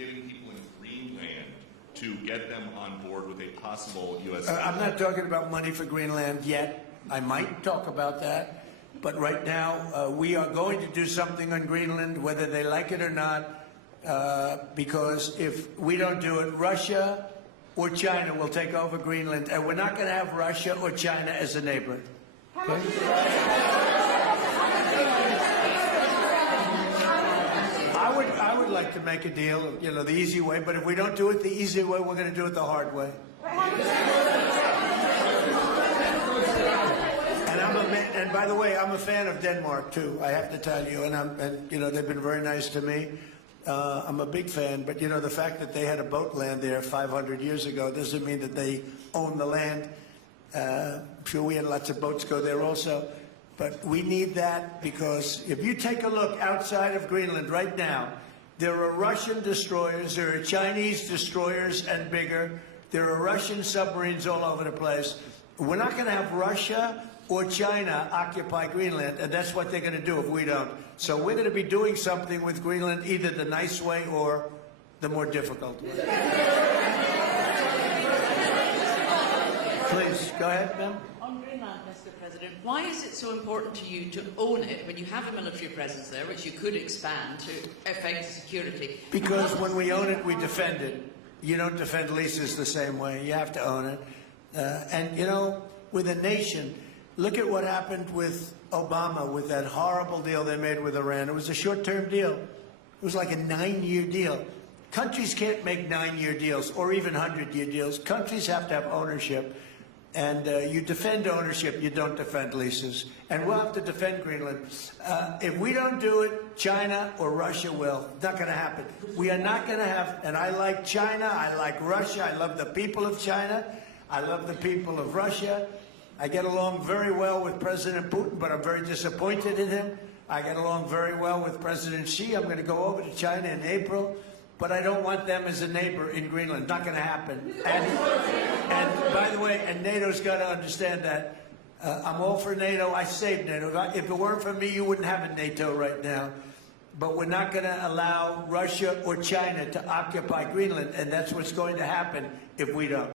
getting people in Greenland to get them on board with a possible U.S. I'm not talking about money for Greenland yet. I might talk about that. But right now, we are going to do something on Greenland, whether they like it or not, because if we don't do it, Russia or China will take over Greenland, and we're not going to have Russia or China as a neighbor. Okay? I would like to make a deal, you know, the easy way, but if we don't do it the easy way, we're going to do it the hard way. And by the way, I'm a fan of Denmark too. I have to tell you, and you know, they've been very nice to me. I'm a big fan, but you know, the fact that they had a boat land there 500 years ago doesn't mean that they own the land. I'm sure we had lots of boats go there also, but we need that because if you take a look outside of Greenland right now, there are Russian destroyers, there are Chinese destroyers and bigger, there are Russian submarines all over the place. We're not going to have Russia or China occupy Greenland, and that's what they're going to do if we don't. So we're going to be doing something with Greenland, either the nice way or the more difficult way. Please, go ahead, ma'am. On Greenland, Mr. President, why is it so important to you to own it when you have a military presence there, which you could expand to effect security? Because when we own it, we defend it. You don't defend leases the same way. You have to own it. And, you know, with a nation, look at what happened with Obama, with that horrible deal they made with Iran. It was a short-term deal. It was like a 9-year deal. Countries can't make 9-year deals or even 100-year deals. Countries have to have ownership. And you defend ownership, you don't defend leases. And we'll have to defend Greenland. If we don't do it, China or Russia will. It's not going to happen. We are not going to have, and I like China, I like Russia, I love the people of China, I love the people of Russia. I get along very well with President Putin, but I'm very disappointed in him. I get along very well with President Xi. I'm going to go over to China in April, but I don't want them as a neighbor in Greenland. Not going to happen. And by the way, and NATO's got to understand that. I'm all for NATO. I saved NATO. If it weren't for me, you wouldn't have a NATO right now. But we're not going to allow Russia or China to occupy Greenland, and that's what's going to happen if we don't.